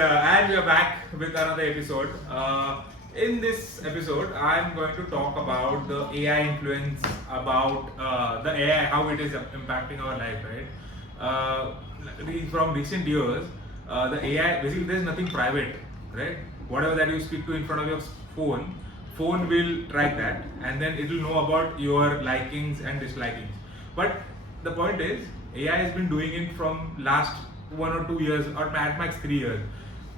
and we are back with another episode. In this episode, I'm going to talk about the AI influence, about the AI, how it is impacting our life, right? From recent years, the AI, basically there's nothing private, right? Whatever that you speak to in front of your phone will track that, and then it will know about your likings and dislikings. But the point is, AI has been doing it from last 1 or 2 years, or at max 3 years.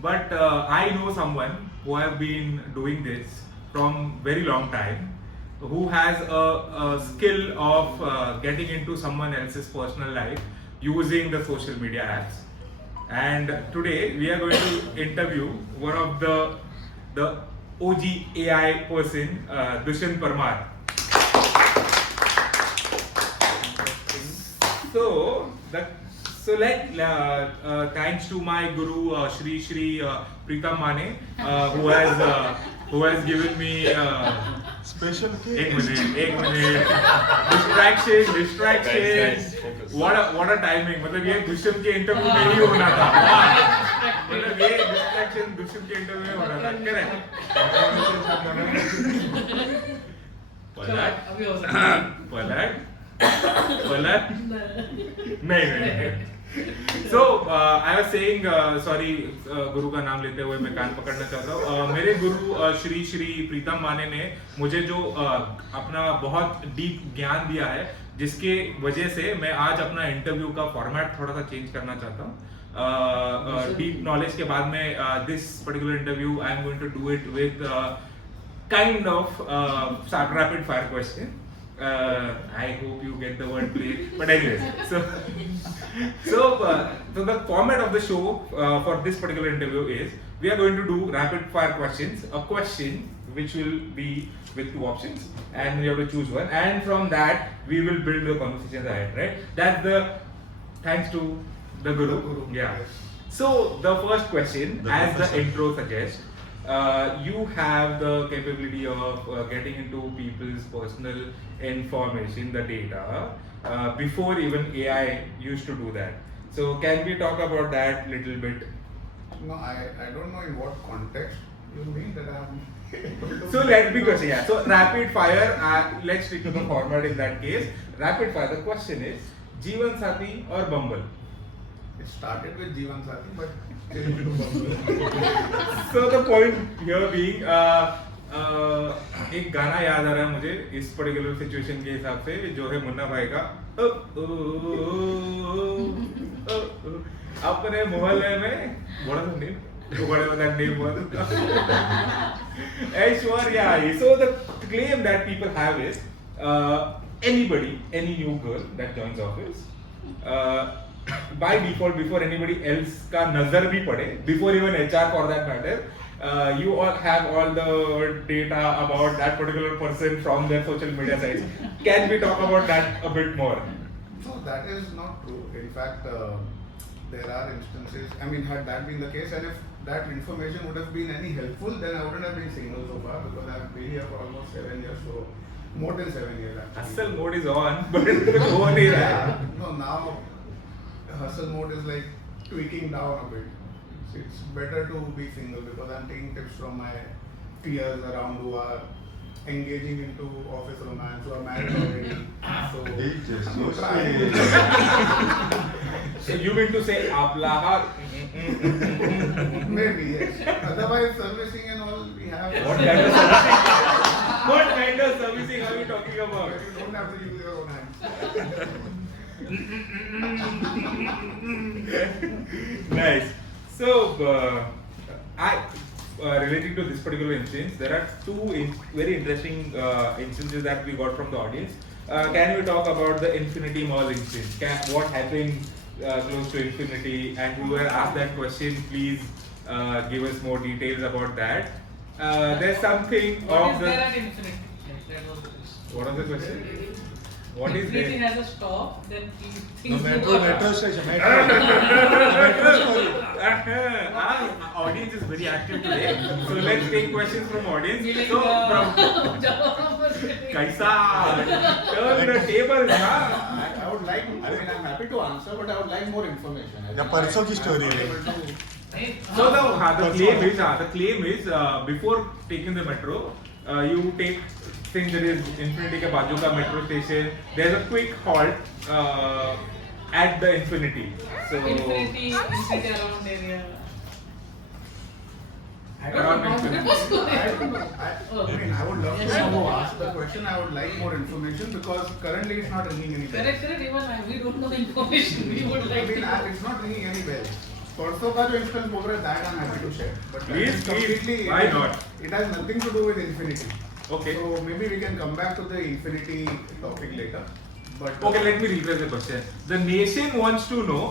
But I know someone who have been doing this from very long time, who has a skill of getting into someone else's personal life using the social media apps. And today we are going to interview one of the OG AI person, Dushyant Parmar. Thanks to my guru Shri Pritam Mane, who has given me special case. एक minute. Distraction. What a timing. मतलब ये दुष्यंत के interview में ही होना था. मतलब ये distraction Dushyant के इंटरव्यू में होना था. Correct? पलट नहीं. So I was saying, sorry, गुरु का नाम लेते हुए मैं कान पकड़ना चाहता हूँ. मेरे गुरु श्री प्रीतम माने ने मुझे जो अपना बहुत डीप ज्ञान दिया है, जिसके वजह से मैं आज अपना इंटरव्यू का फॉर्मेट थोड़ा सा चेंज करना चाहता हूँ. डीप नॉलेज के बाद में this particular interview I am going to do it with kind of rapid fire question. I hope you get the word play. But anyways, so the format of the show for this particular interview is we are going to do rapid fire questions. A question which will be with two options, and you have to choose one. And from that we will build the conversations ahead. Right? That's the thanks to the guru. Yeah. So the first question, as the intro suggests. You have the capability of getting into people's personal information, the data, before even AI used to do that. So can we talk about that little bit? No, I don't know in what context you mean that I'm able to. So let me question. Yeah. So rapid fire. Let's stick to the format in that case. Rapid fire. The question is, Jeevan Sathi or Bumble? It started with Jeevan Sathi, but changed to Bumble. So the point here being, एक गाना याद आ रहा है मुझे इस particular situation के हिसाब से, जो है मुन्ना भाई का अपने मोहल्ले में बड़ा name was Aishwarya. So the claim that people have is anybody, any new girl that joins office, by default, before anybody else का नजर भी पड़े, before even HR for that matter, you all have all the data about that particular person from their social media sites. Can we talk about that a bit more? No, that is not true. In fact, there are instances. I mean, had that been the case, and if that information would have been any helpful, then I wouldn't have been single so far, because I've been here for almost 7 years, so more than 7 years actually. Hustle mode is on, but it's हो नहीं रहा है. No, now hustle mode is like tweaking down a bit. It's better to be single, because I'm taking tips from my peers around who are engaging into office romance, who are married already. So So you mean to say Aplaha? maybe yes. Otherwise, servicing and all we have. What kind of servicing? What kind of servicing are you talking about? You don't have to use your own hands. Nice. So, relating to this particular instance, there are two very interesting instances that we got from the audience. Can we talk about the Infinity Mall instance? What happened close to Infinity? And whoever asked that question, please give us more details about that. There's something of the. There at Infinity? That was the question. What was the question? What is Infinity there? has a stop, then No, things metro station. Our audience is very active today, so let's take questions from audience. So, Kaisa? Turn the tables, na? I would like, I mean, I'm happy to answer, but I would like more information. I या think परसों की I'm story not है. able to- So the claim is before taking the metro, you take things that is Infinity के बाजू का metro station. There's a quick halt at the Infinity. So Infinity around area. I Around don't know. Infinity. I don't know. I mean, I would love to know who asked the question. I would like more information because currently it's not ringing any bells. Correct. We don't know the information. We would I like mean, to. it's not ringing any bells. परसों का जो instance बोल रहे हैं, that I'm happy to share. But that Please, is please, completely- why not? It has nothing to do with Infinity. Okay. So maybe we can come back to the Infinity topic later. But Okay, let me rephrase the question. The nation wants to know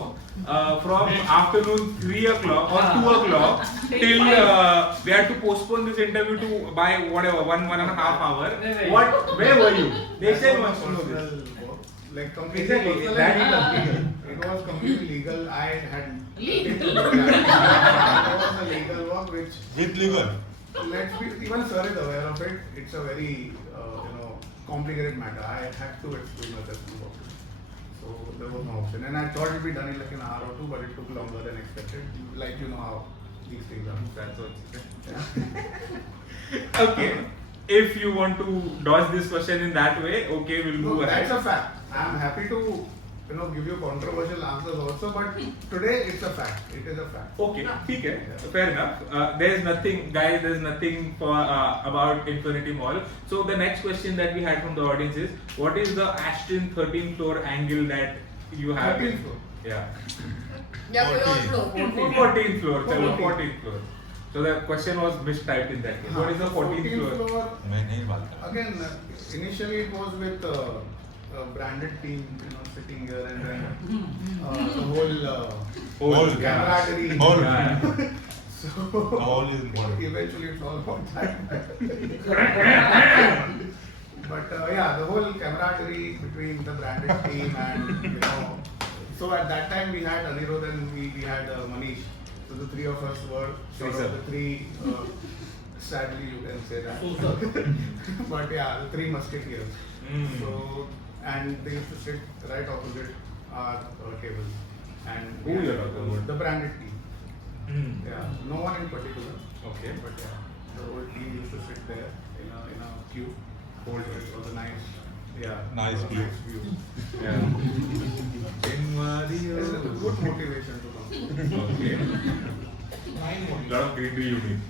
from afternoon 3 o'clock or 2 o'clock till we had to postpone this interview to by whatever 1.5 hour. Where were you? Nation wants to know this. Like completely Exactly, legal that and is illegal. It was completely legal. I had Legal? Yeah, it was a legal work which With legal. let's be even sir is aware of it. It's a very complicated matter. I had to explain myself to work. So there was no option. And I thought it'd be done in like an hour or two, but it took longer than expected. Like you know how these things are. That's what she said. Yeah. Okay. If you want to dodge this question in that way, okay, we'll No, move ahead. that's a fact. I'm happy to give you controversial answers also, but today it's a fact. It is a fact. Okay, ठीक है, fair enough. There's nothing, guys. There's nothing for about Infinity Mall. So the next question that we had from the audience is, what is the Ashton 13th floor angle that you have? 13th floor. Yeah. Yeah, we all flow. 14th floor. चलो 14th. 14th floor. So the question was mistyped in that case. What is the 14th floor? मैं नहीं बात कर. Again, initially it was with a branded team, sitting here and then the whole camaraderie. Whole. Yeah. So The whole is important. eventually it's all about that. But yeah, the whole camaraderie between the branded team and so at that time we had Anirudh and we had Manish. So the three of us were sort of the three, sadly you can say that. But yeah, the three musketeers. Mm. So, and they used to sit right opposite our tables. And Who you are talking about? the branded team. Mm. Yeah, no one in particular. Okay. But yeah, the whole team used to sit there in a queue. Hold it. It was a nice, Nice view. Nice view. Yeah. It's a good motivation to come. Okay. Lot of greenery you need.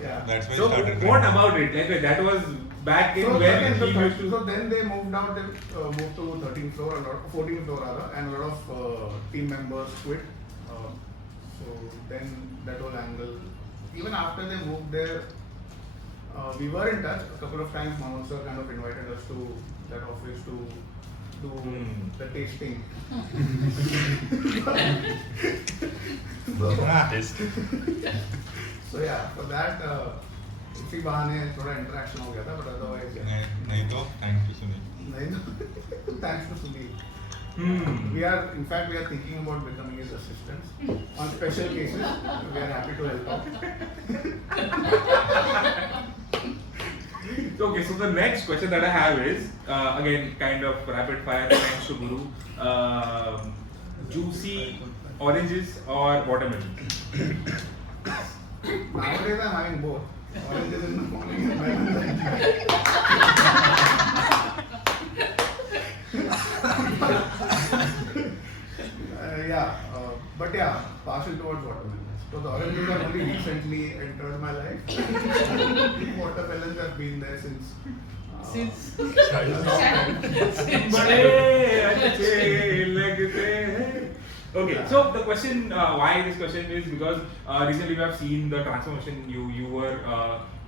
Yeah. That's why So I started. what about it? Like that was back in when then he used to. so then they moved out, they moved to 13th floor, 14th floor rather, and a lot of team members quit. So then that whole angle, even after they moved there, we were in touch. A couple of times Manoj sir kind of invited us to that office to do the tasting. So yeah, for that, इसी बहाने थोड़ा interaction हो गया था, but otherwise yeah. नहीं तो thank you Sunil. नहीं तो thanks to Sunil. Hmm. We are, in fact, we are thinking about becoming his assistants. On special cases, we are happy to help out. Okay, so the next question that I have is again kind of rapid fire thanks to Guru. Juicy oranges or watermelon? Nowadays, I'm having both. Oranges in the morning and melons at night. But yeah, partial towards watermelons. So the oranges have only recently entered my life. Watermelons have been there since. Since बड़े अच्छे लगते हैं. Okay, so the question, why this question is because recently we have seen the transformation. You were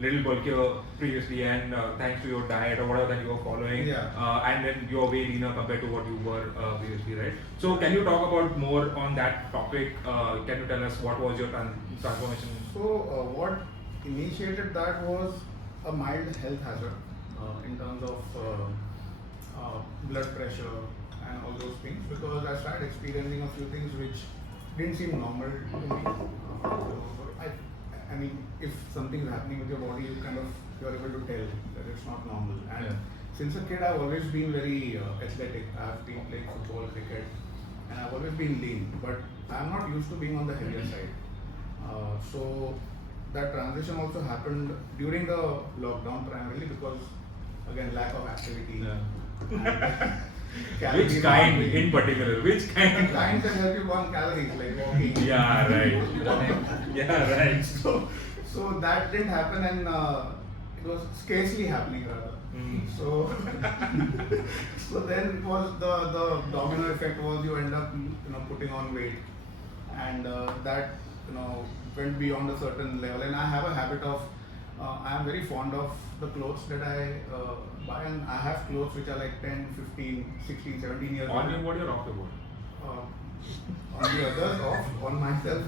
little bulkier previously, and thanks to your diet or whatever that you were following, and then you are way leaner compared to what you were previously, right? So can you talk about more on that topic? Can you tell us what was your transformation? So what initiated that was a mild health hazard in terms of blood pressure and all those things, because I started experiencing a few things which didn't seem normal to me. I mean, if something is happening with your body, you kind of you're able to tell that it's not normal. And Yeah. since a kid, I've always been very athletic. I've been playing football, cricket, and I've always been lean. But I'm not used to being on the heavier side. So that transition also happened during the lockdown primarily because again lack of activity. And Which kind in particular? Which The kind? kind that help you burn calories like walking. Yeah, right. Yeah, right. So that didn't happen and it was scarcely happening rather. Mm. So so then it was the domino effect was you end up putting on weight and that went beyond a certain level. And I have a habit of I am very fond of the clothes that I buy, and I have clothes which are like 10, 15, 16, 17 years On old. your body or off the body? On the others, off, on myself.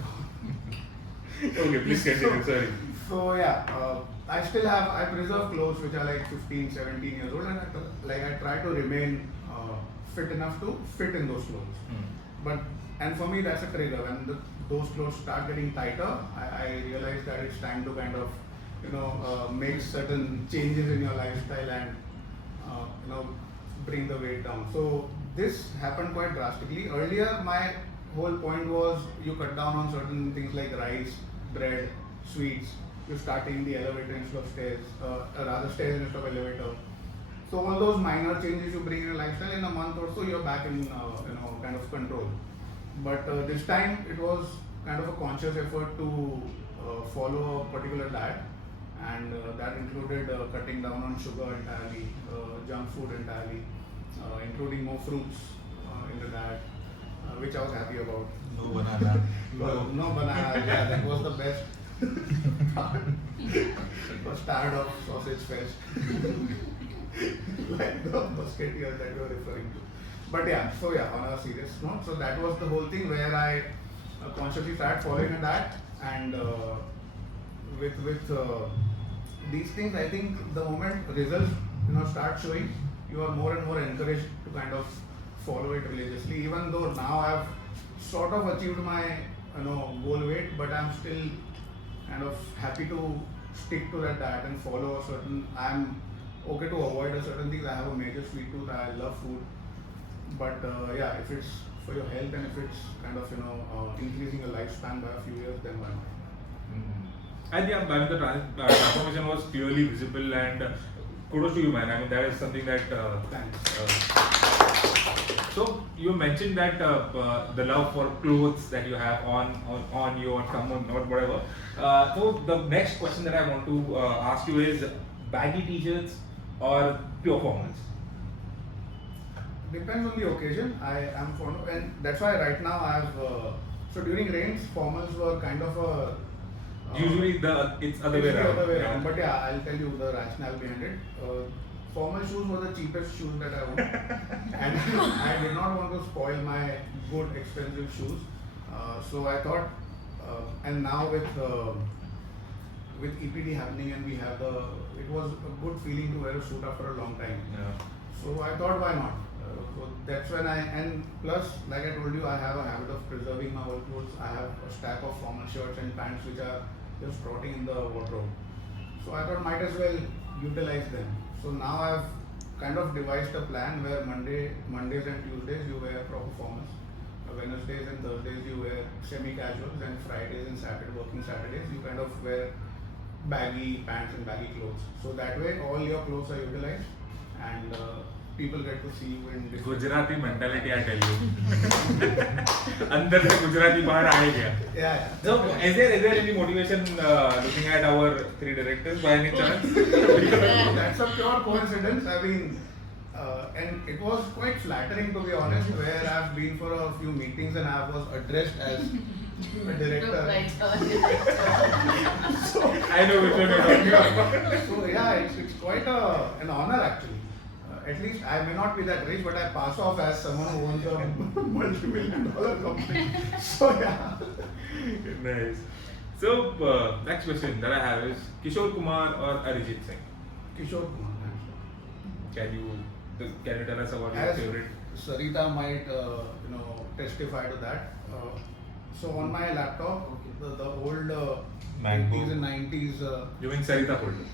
Okay, please continue. Sorry. So yeah, I still have, I preserve clothes which are like 15, 17 years old, and I try to remain fit enough to fit in those clothes. But, and for me that's a trigger. When those clothes start getting tighter, I realize that it's time to kind of make certain changes in your lifestyle and bring the weight down. So this happened quite drastically. Earlier my whole point was you cut down on certain things like rice, bread, sweets. You start taking the elevator instead of stairs, rather stairs instead of elevator. So all those minor changes you bring in your lifestyle, in a month or so you're back in kind of control. But this time it was kind of a conscious effort to follow a particular diet, and that included cutting down on sugar entirely, junk food entirely, including more fruits in the diet, which I was happy about. No banana. No banana, yeah, that was the best part. Was tired of sausage fest. Like the musketeers that you were referring to. But yeah, so yeah, on a serious note, so that was the whole thing where I consciously started following a diet, and with these things, I think the moment results start showing, you are more and more encouraged to kind of follow it religiously. Even though now I've sort of achieved my goal weight, but I'm still kind of happy to stick to that diet and follow a certain. I'm okay to avoid a certain things. I have a major sweet tooth. I love food, but yeah, if it's for your health and if it's kind of increasing your lifespan by a few years, then why not? And yeah, I mean, the transformation was clearly visible, and kudos to you, man. I mean, that is something that. Thanks. So you mentioned that the love for clothes that you have on you or someone or whatever. So the next question that I want to ask you is baggy t-shirts or pure formals? Depends on the occasion. I am fond of, and that's why right now I have. So during rains, formals were kind of a. Usually it's other way around. Other way around. But yeah, I'll tell you the rationale behind it. Formal shoes were the cheapest shoes that I owned, and I did not want to spoil my good expensive shoes. So I thought, and now with EPD happening, and we have it was a good feeling to wear a suit after a long time. Yeah. So I thought, why not? So that's when and plus, like I told you, I have a habit of preserving my old clothes. I have a stack of formal shirts and pants which are just rotting in the wardrobe. So I thought might as well utilize them. So now I've kind of devised a plan where Mondays and Tuesdays you wear proper formals. Wednesdays and Thursdays you wear semi-casuals, and Fridays and working Saturdays you kind of wear baggy pants and baggy clothes. So that way all your clothes are utilized, and people get to see you in different. Gujarati mentality, I tell you. अंदर से गुजराती बाहर आएगा. Yeah. So is there any motivation looking at our three directors by any chance? That's a pure coincidence. I mean, and it was quite flattering to be honest, where I've been for a few meetings and I was addressed as a director. I know which one you're talking about. So yeah, it's quite an honor actually. At least I may not be that rich, but I pass off as someone who owns a multi-million-dollar company. So yeah. Nice. So next question that I have is Kishore Kumar or Arijit Singh? Kishore Kumar. Can you tell us about your As favorite? Sarita might testify to that. So on my laptop, the old MacBook. 80s and 90s You mean Sarita folder?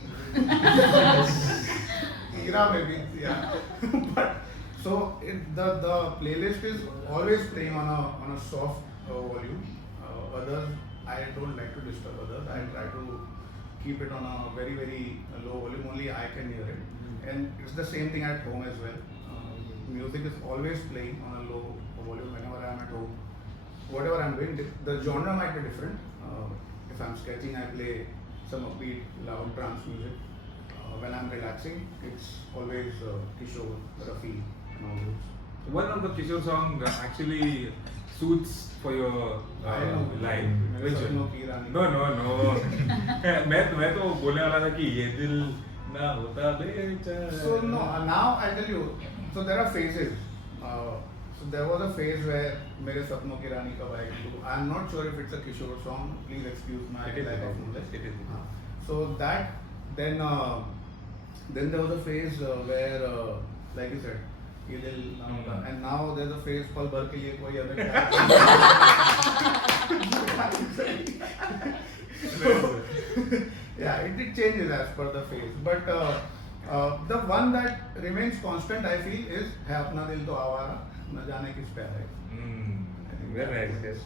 era maybe, yeah. But so the playlist is always playing on a soft volume. Others, I don't like to disturb others. I try to keep it on a very low volume. Only I can hear it, and it's the same thing at home as well. Music is always playing on a low volume whenever I am at home. Whatever I'm doing, the genre might be different. If I'm sketching, I play some upbeat, loud trance music. When I'm relaxing, it's always Kishore, Rafi, and all those. One of the Kishore song actually suits for your I know. line. Which one? Sapno Ki Rani. No. मैं तो बोलने वाला था कि ये दिल ना होता बेचारा. So no, now I tell you, so there are phases. So there was a phase where मेरे सपनों की रानी कब आएगी. I'm not sure if it's a Kishore song. Please excuse my It is, lack it of is. knowledge. It is. So that then there was a phase where like you said, ये दिल ना होता. And now there's a phase पल भर के लिए कोई अगर yeah, it changes as per the phase. But the one that remains constant, I feel, is है अपना दिल तो आवारा न जाने किस पे है. Very nice. Yes.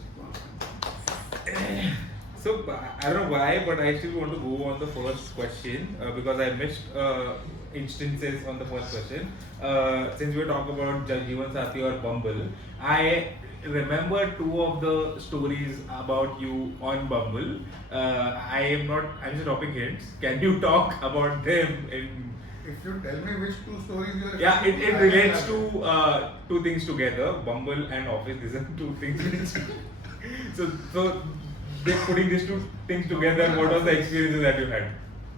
So I don't know why, but I still want to go on the first question because I missed instances on the first question. Since we talk about Jeevan Sathi or Bumble, I remember two of the stories about you on Bumble. I'm just dropping hints. Can you talk about them in? If you tell me which two stories you are Yeah, it I relates can to two things together, Bumble and Office. These are two things. so putting these two things together, what was the experiences that you had?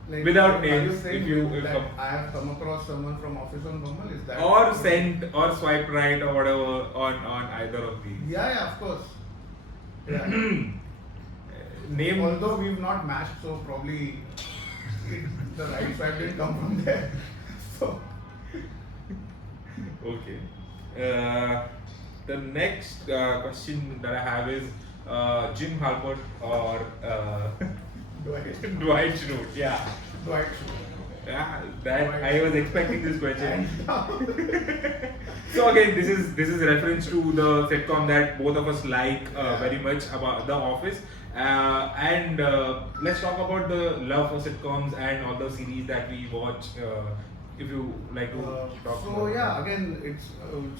like, Without are names, you saying if you that I have come across someone from Office on Bumble, is that or sent or swipe right or whatever on either of these. Yeah, of course. Yeah. Name. Although we've not matched, so probably the right swipe didn't come from there. So Okay. The next question that I have is Jim Halpert or Dwight. Dwight Schrute. Yeah. Dwight. Yeah, that I was expecting this question. So again, this is reference to the sitcom that both of us like very much about The Office. And let's talk about the love for sitcoms and all the series that we watch. If you like to talk. So about yeah, that. again, it's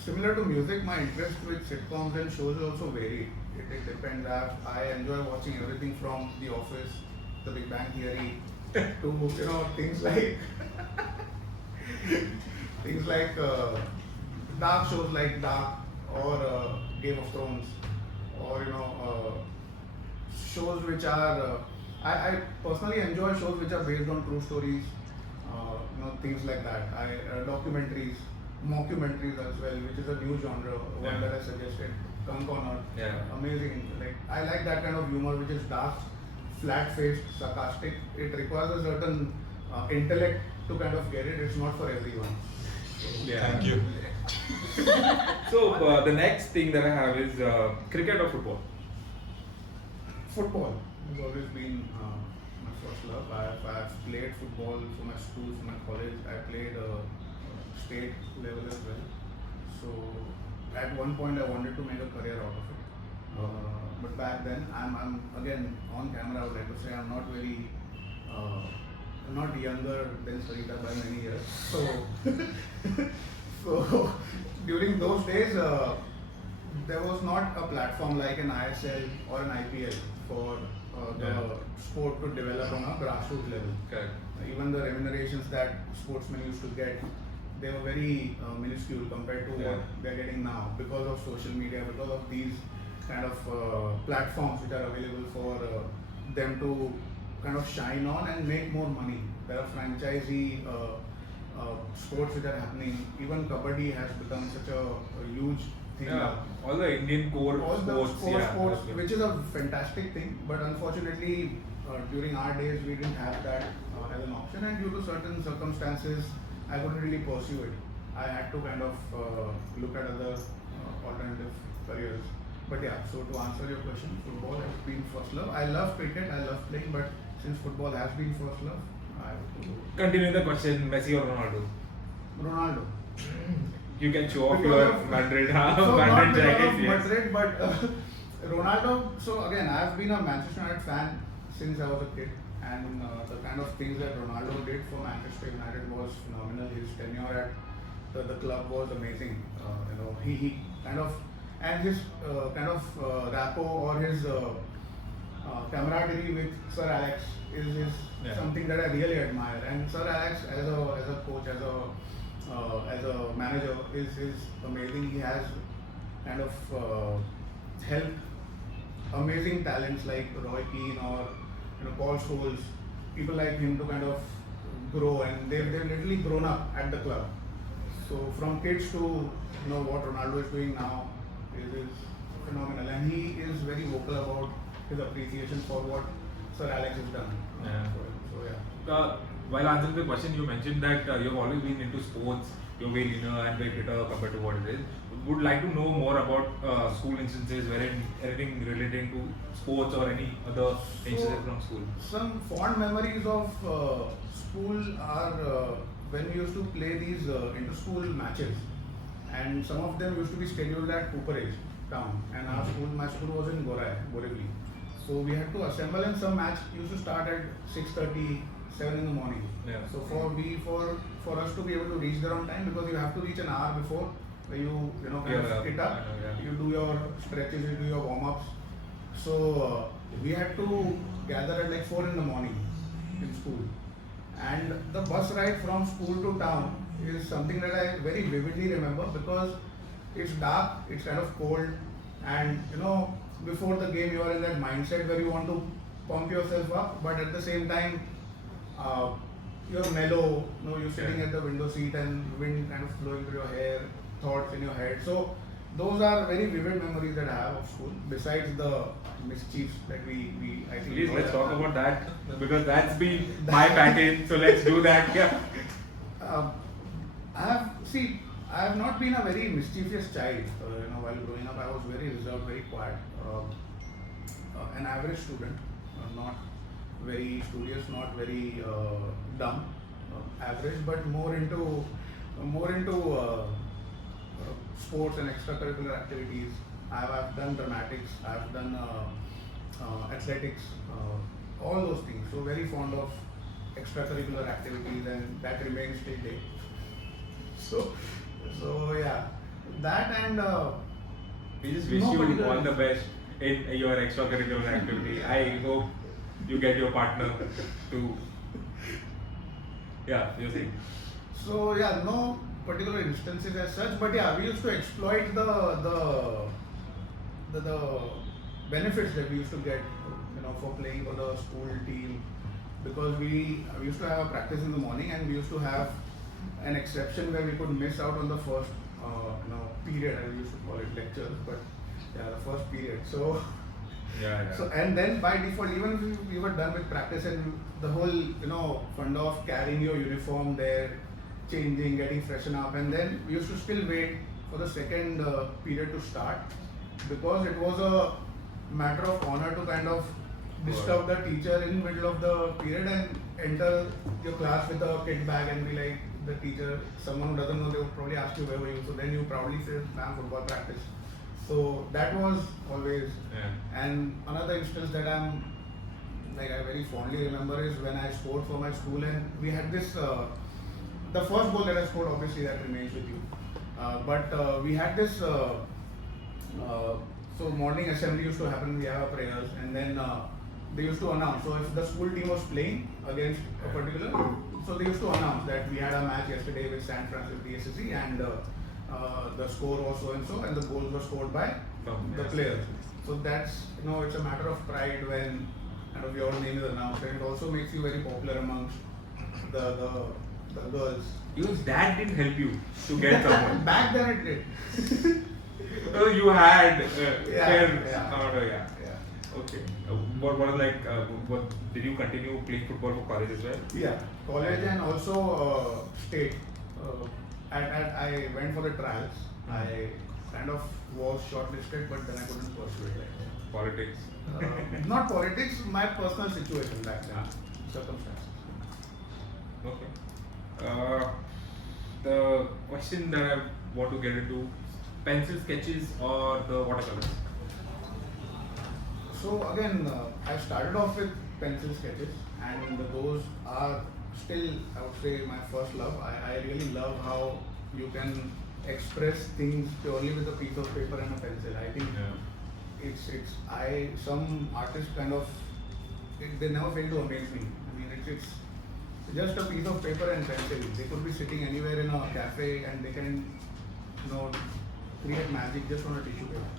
similar to music. My interest with sitcoms and shows also vary. It depends. I enjoy watching everything from The Office, The Big Bang Theory, to things like dark shows like Dark or Game of Thrones, or shows which are I personally enjoy shows which are based on true stories. Things like that. Documentaries, mockumentaries as well, which is a new genre, one that I suggested. Kunk on Earth. Yeah. Amazing. Like I like that kind of humor, which is dark, flat-faced, sarcastic. It requires a certain intellect to kind of get it. It's not for everyone. Yeah. Thank you. So the next thing that I have is cricket or football. Football has always been my first love. I've played football for my school, for my college. I played state level as well. So at one point I wanted to make a career out of it. But back then, I'm again on camera. I would like to say I'm not very, I'm not younger than Sarita by many years. So during those days, there was not a platform like an ISL or an IPL for the sport to develop on a grassroots level. Correct. Even the remunerations that sportsmen used to get, they were very minuscule compared to what they're getting now because of social media, because of these kind of platforms which are available for them to kind of shine on and make more money. There are franchisee sports which are happening. Even kabaddi has become such a huge thing. Yeah, all the Indian core All sports. the core yeah, sports, that's which is a fantastic thing, but unfortunately during our days we didn't have that as an option, and due to certain circumstances I couldn't really pursue it. I had to kind of look at other alternative careers. But yeah, so to answer your question, football has been first love. I love cricket, I love playing, but since football has been first love, I have to go. Continuing the question, Messi or Ronaldo? Ronaldo. You can show off Because your of- Madrid, So not Madrid because jacket. of Yes. Madrid, but Ronaldo. So again, I have been a Manchester United fan since I was a kid, and the kind of things that Ronaldo did for Manchester United was phenomenal. His tenure at the club was amazing. He kind of, and his rapport or his camaraderie with Sir Alex is Yeah. something that I really admire. And Sir Alex as a coach, as a manager is amazing. He has kind of helped amazing talents like Roy Keane or Paul Scholes, people like him to kind of grow, and they've literally grown up at the club. So from kids to what Ronaldo is doing now is phenomenal, and he is very vocal about his appreciation for what Sir Alex has done. Yeah. So yeah. While answering the question, you mentioned that you've always been into sports. You're way leaner and way fitter compared to what it is. Would like to know more about school instances wherein anything relating to sports or any other instances from school. Some fond memories of school are when we used to play these inter-school matches, and some of them used to be scheduled at Cooperage town, and my school was in Borivali. So we had to assemble, and some match used to start at 6:30, 7 in the morning. Yeah. So for us to be able to reach there on time, because you have to reach an hour before, where you get up, I know, yeah. you do your stretches, you do your warm-ups. So we had to gather at like 4 in the morning in school, and the bus ride from school to town is something that I very vividly remember, because it's dark, it's kind of cold, and before the game you are in that mindset where you want to pump yourself up, but at the same time you're mellow, you're sitting at the window seat and wind kind of flowing through your hair, thoughts in your head. So those are very vivid memories that I have of school, besides the mischiefs that we I think. Please, let's talk about that, because that's been my pattern. So let's do that. Yeah. I have not been a very mischievous child. While growing up, I was very reserved, very quiet, an average student, not very studious, not very dumb, average, but more into sports and extracurricular activities. I've done dramatics, I've done athletics, all those things. So very fond of extracurricular activities, and that remains till date. So yeah, that and We just wish no you particular- all the best in your extracurricular activity. I hope you get your partner to. Yeah, you're saying. So yeah, no particular instances as such, but yeah, we used to exploit the benefits that we used to get, for playing for the school team, because we used to have a practice in the morning, and we used to have an exception where we could miss out on the first, period. I used to call it lectures, but yeah, the first period. So. Yeah. So and then by default, even if we were done with practice, and the whole fun of carrying your uniform there, changing, getting freshen up, and then we used to still wait for the second period to start, because it was a matter of honor to kind of disturb the teacher in the middle of the period and enter your class with a kit bag and be like the teacher. Someone who doesn't know, they would probably ask you where were you. So then you probably say, "Ma'am, football practice." So that was always. Yeah. And another instance that I very fondly remember is when I scored for my school, and we had this, the first goal that I scored, obviously that remains with you. But we had this, so morning assembly used to happen, we have our prayers, and then they used to announce. So if the school team was playing against a particular, so they used to announce that we had a match yesterday with San Francisco DSSC, and the score was so and so, and the goals were scored by the players. So that's, it's a matter of pride when kind of your name is announced, and it also makes you very popular amongst the girls. Because that didn't help you to get someone. Back then it did. So you had Yeah. Yeah. Okay. What was like? What did you continue playing football for college as well? Yeah, college and also state. I went for the trials. I kind of was shortlisted, but then I couldn't pursue it. Politics. Not politics, my personal situation back then, circumstances. Okay. The question that I want to get into: pencil sketches or the watercolors? So again, I started off with pencil sketches, and those are still, I would say, my first love. I really love how you can express things purely with a piece of paper and a pencil. I think some artists kind of they never fail to amaze me. I mean, it's just a piece of paper and pencil. They could be sitting anywhere in a cafe and they can, create magic just on a tissue paper.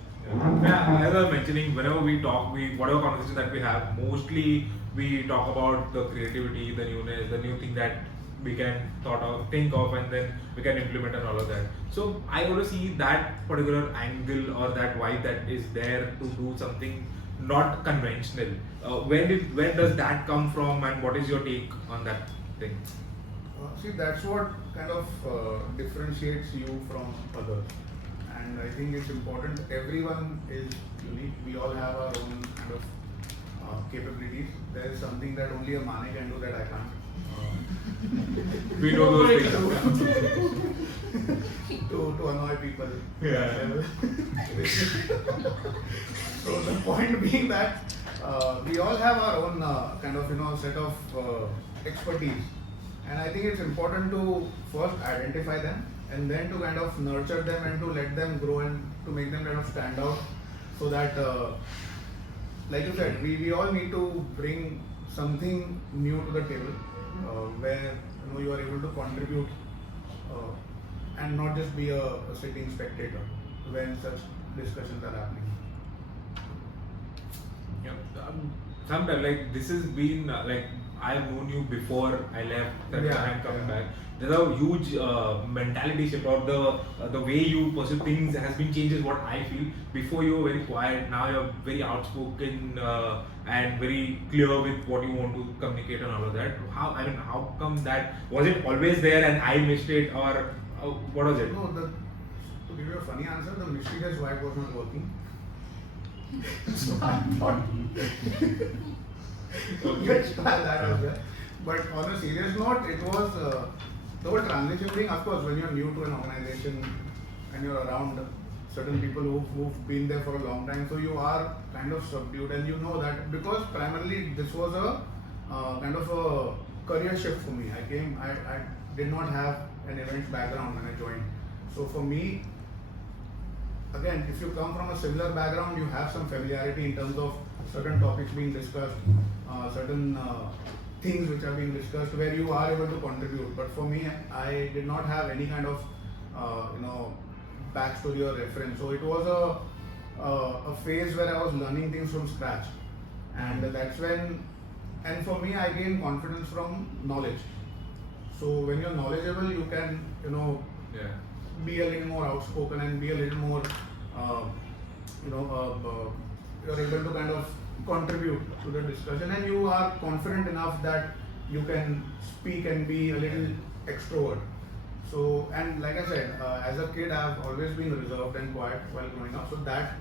Yeah, as I was mentioning, whenever we talk, whatever conversation that we have, mostly we talk about the creativity, the newness, the new thing that we can think of, and then we can implement and all of that. So I want to see that particular angle or that vibe that is there to do something not conventional. Where does that come from, and what is your take on that thing? See, that's what kind of differentiates you from others. And I think it's important. Everyone is unique. We all have our own kind of capabilities. There is something that only a Mane can do that I can't. We know those things. to annoy people. Yeah. So the point being that we all have our own kind of set of expertise, and I think it's important to first identify them and then to kind of nurture them and to let them grow and to make them kind of stand out, so that like you said, we all need to bring something new to the table, where you are able to contribute and not just be a sitting spectator when such discussions are happening. Yeah. Sometimes like this has been like I've known you before I left that I'm coming back. There's a huge mentality shift, or the way you pursue things has been changed is what I feel. Before you were very quiet, now you're very outspoken and very clear with what you want to communicate and all of that. How come that? Was it always there and I missed it, or what was it? No, to give you a funny answer, the mysterious vibe was not working. So I thought let's try that as well. But on a serious note, it was the whole transition thing. Of course, when you're new to an organization and you're around certain people who've been there for a long time, so you are kind of subdued, and you know that because primarily this was a kind of a career shift for me. I did not have an events background when I joined. So for me, again, if you come from a similar background, you have some familiarity in terms of certain topics being discussed, certain things which are being discussed, where you are able to contribute. But for me, I did not have any kind of backstory or reference. So it was a phase where I was learning things from scratch, and that's when. And for me, I gained confidence from knowledge. So when you're knowledgeable, you can be a little more outspoken and be a little more you're able to kind of contribute to the discussion, and you are confident enough that you can speak and be a little extrovert. So, and like I said, as a kid I've always been reserved and quiet while growing up, so that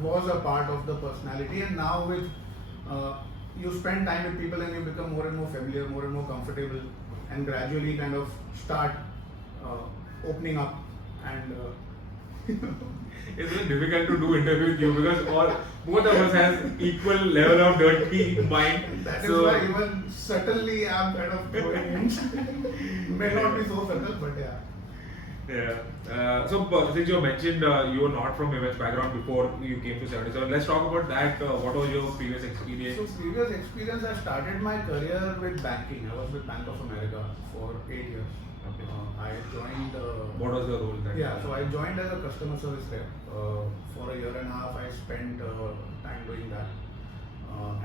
was a part of the personality. And now with you spend time with people and you become more and more familiar, more and more comfortable, and gradually kind of start opening up. And it's very difficult to do interview with you because both of us has equal level of dirty mind. That is why even subtly I'm kind of going in. May not be so subtle, but yeah. Yeah. So since you mentioned you were not from events background before you came to 77, let's talk about that. What was your previous experience? So previous experience, I started my career with banking. I was with Bank of America for 8 years. Okay. I joined. What was the role then? Yeah, so I joined as a customer service rep. For a year and a half, I spent time doing that.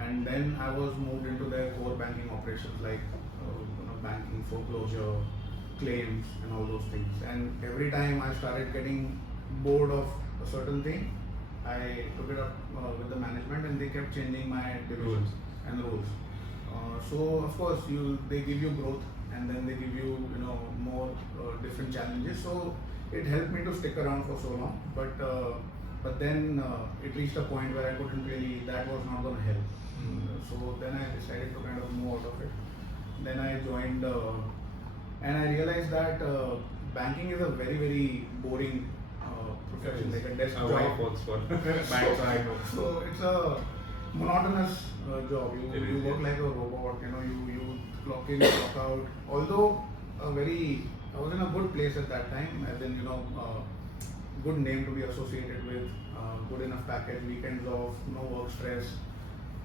And then I was moved into their core banking operations like banking, foreclosure, claims, and all those things. And every time I started getting bored of a certain thing, I took it up with the management, and they kept changing my divisions and rules. So of course, they give you growth, and then they give you more different challenges. So it helped me to stick around for so long. But then it reached a point where I couldn't really. That was not going to help. So then I decided to kind of move out of it. Then I joined, and I realized that banking is a very very boring profession, like a desk My job. wife works for bank, so I know. So it's a monotonous job. It You is, work yes. like a robot. You clock in, clock out. Although I was in a good place at that time, as in good name to be associated with, good enough package, weekends off, no work stress,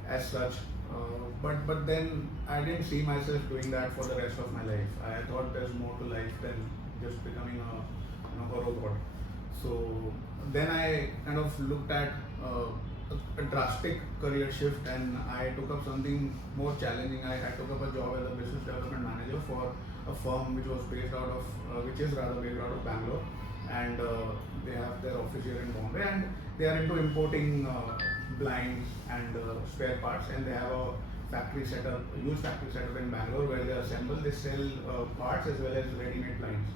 as such. But then I didn't see myself doing that for the rest of my life. I thought there's more to life than just becoming a robot. So then I kind of looked at a drastic career shift, and I took up something more challenging. I took up a job as a business development manager for a firm which was based out of, which is rather based out of Bangalore, and they have their office here in Bombay, and they are into importing blinds and spare parts, and they have a factory setup, a huge factory setup in Bangalore where they assemble, they sell parts as well as ready-made blinds.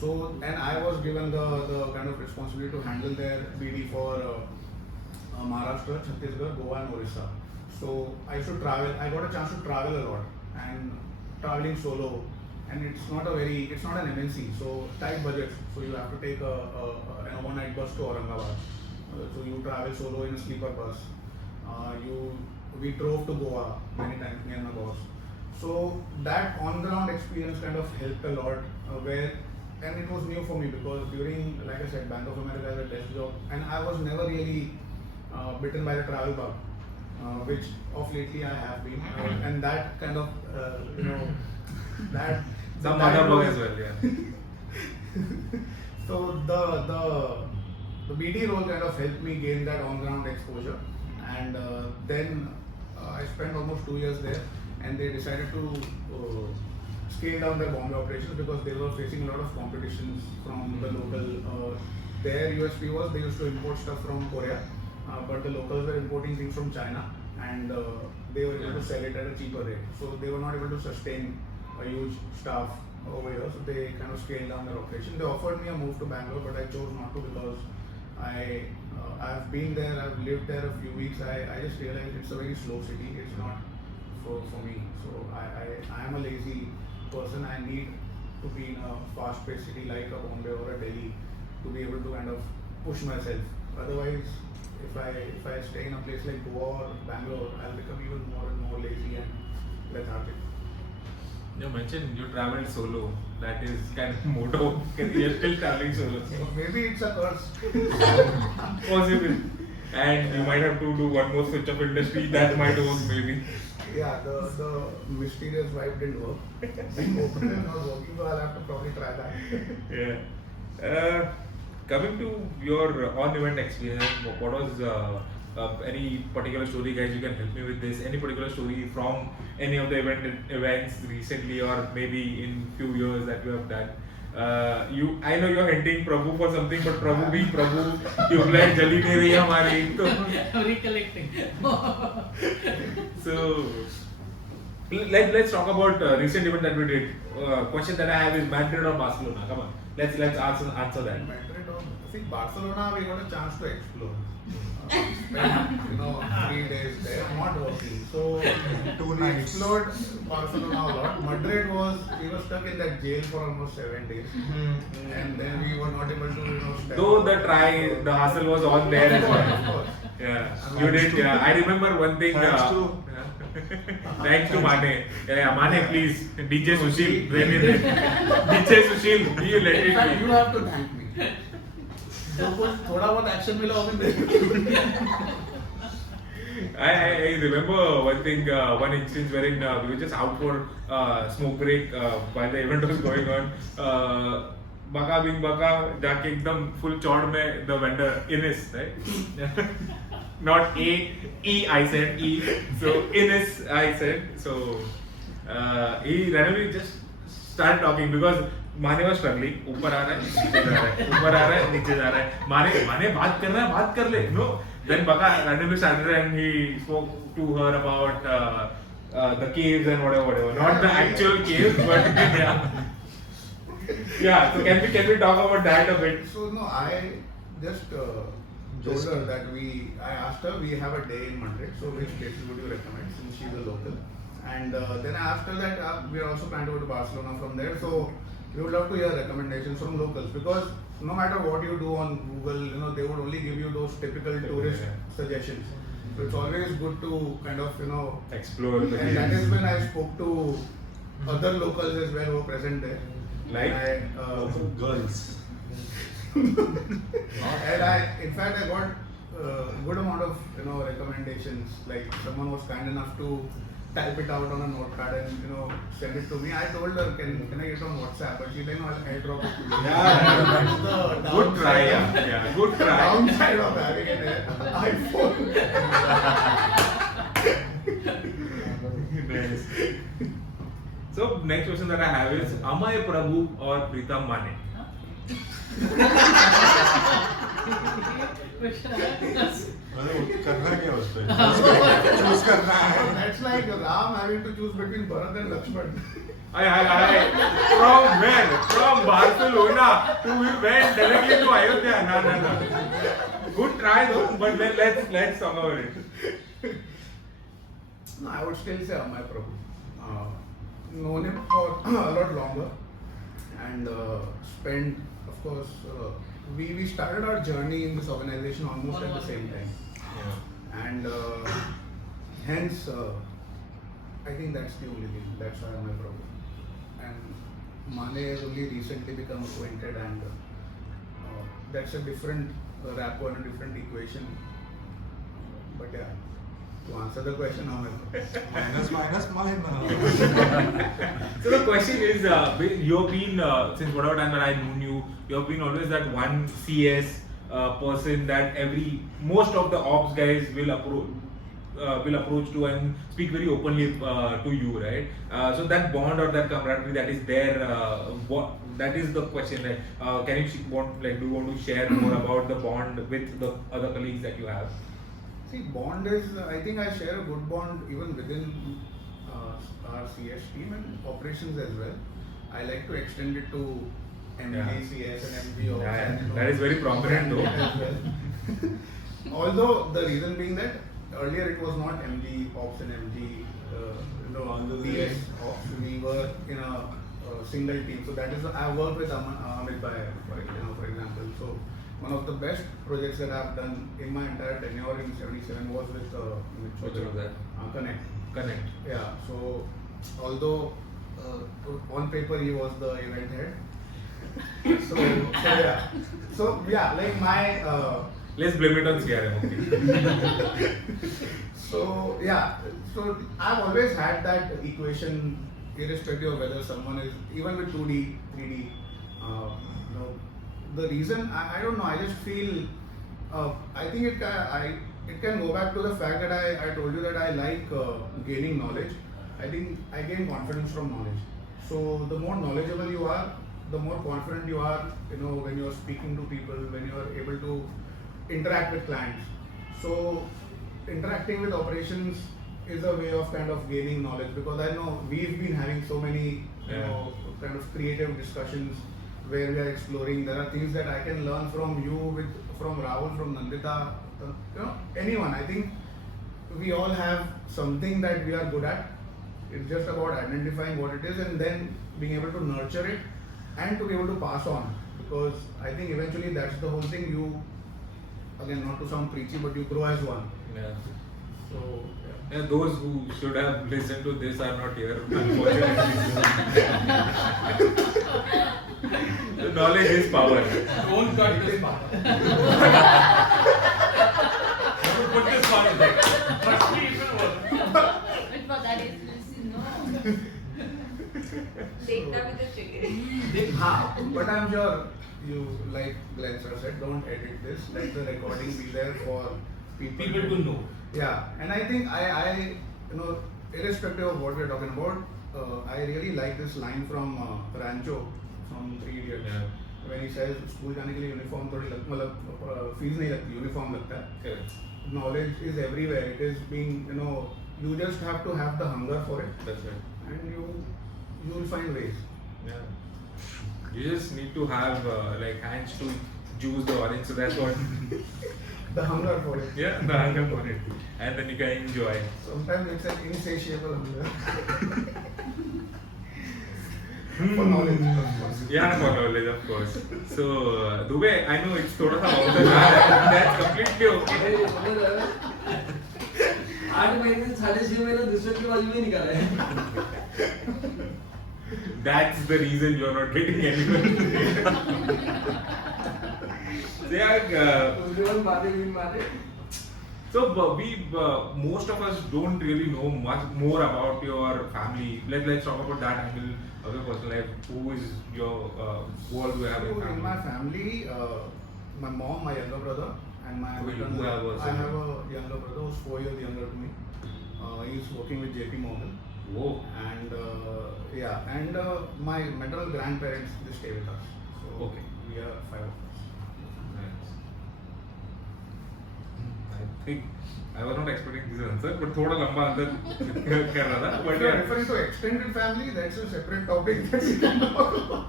So, and I was given the kind of responsibility to handle their BD for Maharashtra, Chhattisgarh, Goa and Orissa. So I used to travel, I got a chance to travel a lot, and traveling solo, and it's not an MNC, so tight budget, so you have to take an overnight bus to Aurangabad. So you travel solo in a sleeper bus. We drove to Goa many times, me and my boss. So that on-ground experience kind of helped a lot, and it was new for me because during, like I said, Bank of America as a desk job, and I was never really bitten by the travel bug, which of lately I have been, and that kind of, that Some that other bug was- as well, yeah. So the BD role kind of helped me gain that on-ground exposure, and then I spent almost 2 years there, and they decided to scale down their Bombay operations because they were facing a lot of competitions from the local. Their USP was they used to import stuff from Korea, but the locals were importing things from China, and they were able to sell it at a cheaper rate. So they were not able to sustain a huge staff over here, so they kind of scaled down their operation. They offered me a move to Bangalore, but I chose not to because I've been there, I've lived there a few weeks. I just realized it's a very slow city. It's not for me. So I am a lazy person. I need to be in a fast-paced city like a Bombay or a Delhi to be able to kind of push myself. Otherwise, if I stay in a place like Goa or Bangalore, I'll become even more and more lazy and lethargic. You mentioned you traveled solo. That is kind of motto. You're still traveling solo. So maybe it's a curse. Possible. And you might have to do one more switch of industry. That might work maybe. Yeah, the mysterious vibe didn't work. Being open is not working, so I'll have to probably try that. Yeah. Coming to your on-event experience, what was any particular story, guys? You can help me with this. Any particular story from any of the events recently, or maybe in few years that you have done? I know you're hinting Prabhu for something, but Prabhu being Prabhu, you've like Jali nahi rahi hamari. I'm recollecting. So let's talk about recent event that we did. Question that I have is Madrid or Barcelona? Come on, let's answer that. Madrid or Barcelona, we got a chance to explore. Spent 3 days there, not working. So 2 we nights. explored Barcelona a lot. Madrid we were stuck in that jail for almost 7 days, and then we were not able to step Though out. the hustle was on there as Of well. course. Yeah, you did. Yeah, I remember one thing. Thanks to Mane. Yeah, Mane, please. DJ Sushil, DJ Sushil, you let In fact, it you be. have to thank me. जो कुछ थोड़ा बहुत action मिला वो भी मेरे I remember one thing, one instance wherein we were just out for smoke break while the event was going on. Baka being Baka, जाके एकदम full चौड़ में the vendor Ines, right? Not E, I said E. So Ines, I said. So he randomly just started talking because Mane was struggling. ऊपर आ रहा है, नीचे जा रहा है, ऊपर आ रहा है, नीचे जा रहा है. माने बात कर रहा है, बात कर ले. No. Then Baka randomly started and he spoke to her about the caves and whatever. Not the actual caves, but yeah. Yeah, so can we talk about that a bit? So no, I just told her that I asked her, we have a day in Madrid, so which places would you recommend since she's a local? And then I asked her that we are also planning to go to Barcelona from there, so we would love to hear recommendations from locals because no matter what you do on Google, they would only give you those typical tourist suggestions. So it's always good to kind of, Explore the and that place. is when I spoke to other locals as well who were present there. Like? And Local girls. in fact, I got good amount of recommendations. Like someone was kind enough to type it out on a notepad and send it to me. I told her, can I get it on WhatsApp? But she said, no, I'll drop it to you. Yeah. That's the Good try, downside yeah. Good try. downside of having an iPhone. Nice. So next question that I have is Amay Prabhu or Pritam Mane? मतलब करना क्या उस पे? Choose करना है. That's like Ram having to choose between Bharat and Lakshman. From where? From Barcelona to we went directly to Ayodhya. No. Good try though, but let's talk about it. No, I would still say Amay Prabhu. Known him for a lot longer and spent, of course, we started our journey in this organization almost at the same time. Yeah. And hence, I think that's the only thing. That's why Amay Prabhu. And Mane has only recently become acquainted and that's a different rapport and a different equation. But yeah. To answer the question, Amay Prabhu. minus. So the question is, you've been since whatever time that I known you, you've been always that one CS person that most of the ops guys will approach to and speak very openly to you, right? So that bond or that camaraderie that is there, that is the question. Like, do you want to share more about the bond with the other colleagues that you have? See, bond is, I think I share a good bond even within our CS team and operations as well. I like to extend it to MD, Yeah. CS and MD also. Yeah, and, that is very prominent though. as well. Although the reason being that earlier it was not MD, Ops and MD, DS Ops. We were in a single team. So that is, I worked with Amit Bhai, for example. So one of the best projects that I've done in my entire tenure in 77 was with Which one was that? Connect. Yeah. So although on paper he was the event head. So yeah, like my. Let's blame it on CRM. Okay. So yeah, so I've always had that equation, irrespective of whether someone is even with 2D, 3D. The reason I don't know. I just feel. I think it can go back to the fact that I told you that I like gaining knowledge. I think I gain confidence from knowledge. So the more knowledgeable you are, the more confident you are. When you are speaking to people, when you are able to interact with clients. So interacting with operations is a way of kind of gaining knowledge because I know we've been having so many kind of creative discussions where we are exploring. There are things that I can learn from you, from Rahul, from Nandita, anyone. I think we all have something that we are good at. It's just about identifying what it is and then being able to nurture it and to be able to pass on. Because I think eventually that's the whole thing. You, again, not to sound preachy, but you grow as one. Yeah. So, And those who should have listened to this are not here, unfortunately. The knowledge is power. Don't cut this part. Put this part in there. Trust me, it will work. Wait for that is no. Dekna with the chicken. but I'm sure you, like Glenn sir said, don't edit this. Let the recording be there for people to know. Yeah, and I think I irrespective of what we're talking about, I really like this line from Rancho from 3 Idiots. Yeah. When he says school जाने के लिए uniform थोड़ी मतलब fees नहीं लगती, uniform लगता है. Correct. Knowledge is everywhere. It is being, you just have to have the hunger for it, That's right. and you will find ways. Yeah. You just need to have like hands to juice the orange, so that's what. The hunger for it. Yeah, the hunger for it, and then you can enjoy. Sometimes it's an insatiable hunger. For knowledge, of course. Yeah, for knowledge, of course. So, Dubey, I know it's thoda sa off the jar, that's completely okay. 8 महीने से 6.5 महीने दूसरे की बाजू में ही निकाला है. That's the reason you're not getting anyone. So, yeah, दूसरे बार मारे. so we most of us don't really know much more about your family. Let's talk about that angle of your personal life. Who is your who all do you have in So in my family? family, my mom, my younger brother, and my So you maternal- have a I have a younger brother who's 4 years younger than me. He's working with JP Morgan, Whoa. and my maternal grandparents they stay with us. So Okay. we are 5 of us. Nice. I think I was not expecting this answer, but थोड़ा लंबा answer कर रहा था. If But you are yeah. referring to extended family, that's a separate topic that we can talk about.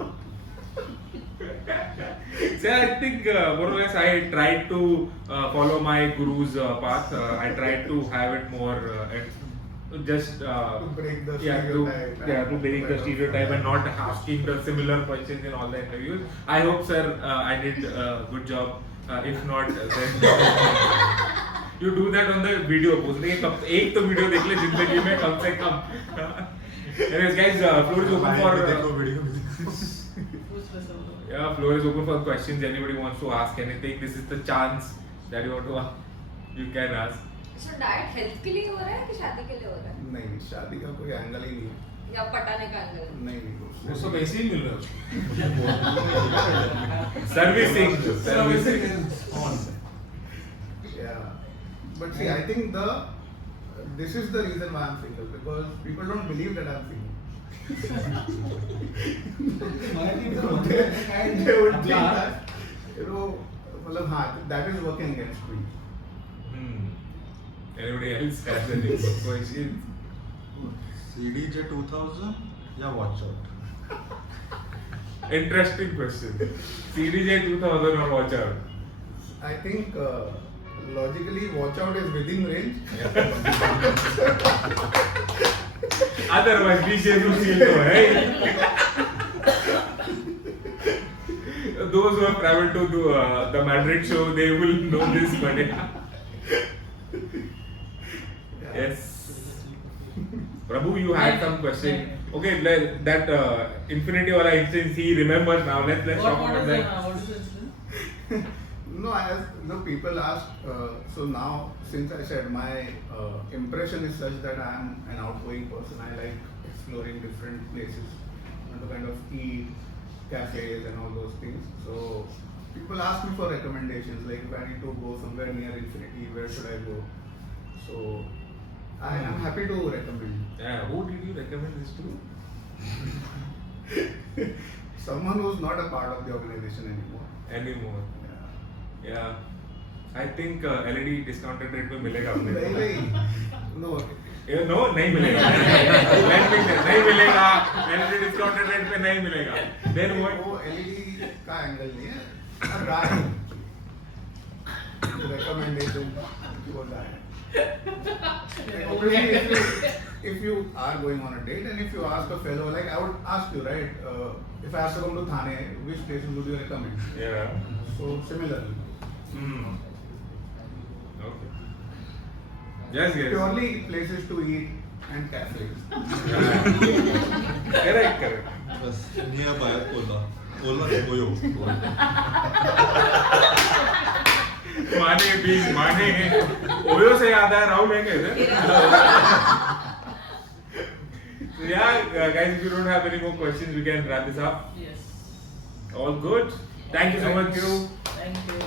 So I think more or less I tried to follow my guru's path. I tried to have it more just To break the yeah, stereotype to and break the kind of- stereotype and not asking the similar questions in all the interviews. I hope, sir, I did a good job. If not, then you do that on the video post. एक तो video देख ले जिंदगी में कम से कम. Anyways, guys, floor is open for. देखो video में. Yeah, floor is open for questions. Anybody wants to ask anything, this is the chance that you want to ask. You can ask. So diet health के लिए हो रहा है कि शादी के लिए हो रहा है? नहीं, शादी का कोई एंगल ही नहीं है. या पटाने का एंगल? नहीं. वो सब ऐसे ही मिल रहा है. Servicing. Yeah, but see, I think this is the reason why I'm single, because people don't believe that I'm single. They would think that, मतलब हाँ, that is working against me. Anybody else has any question? CDJ 2000 या watch out. Interesting question. CDJ 2000 or watch out? I think logically, watch out is within range. Otherwise, DJ Dushyant तो है. Those who have traveled to the Madrid show, they will know this, but yeah. Yes. Prabhu, you had some question. Okay, that infinity wala instance he remembers now. Let's talk about that. What is the incident? No, people ask. So now, since I said my impression is such that I am an outgoing person, I like exploring different places, to kind of eat, cafes, and all those things. So people ask me for recommendations, like if I need to go somewhere near infinity, where should I go? So I am happy to recommend. Yeah, who did you recommend this to? Someone who's not a part of the organization anymore. Anymore. Yeah. Yeah. I think LED discounted rate में मिलेगा अपने को. नहीं, no. No, नहीं मिलेगा. नहीं मिलेगा. LED discounted rate पे नहीं मिलेगा. Then what? वो LED का एंगल नहीं है. A guy. Recommendation to a guy. Like, obviously, if you are going on a date and if you ask a fellow, like I would ask you, right? If I ask to come to Thane, which places would you recommend? Yeah. So similarly, Okay. Yes. purely places to eat and cafes. Correct. बस nearby ओला OYO. माने OYO से याद आया राहुल है कैसे? Yeah, guys, if you don't have any more questions, we can wrap this up. Yes. All good. Thank you so much. Thank you.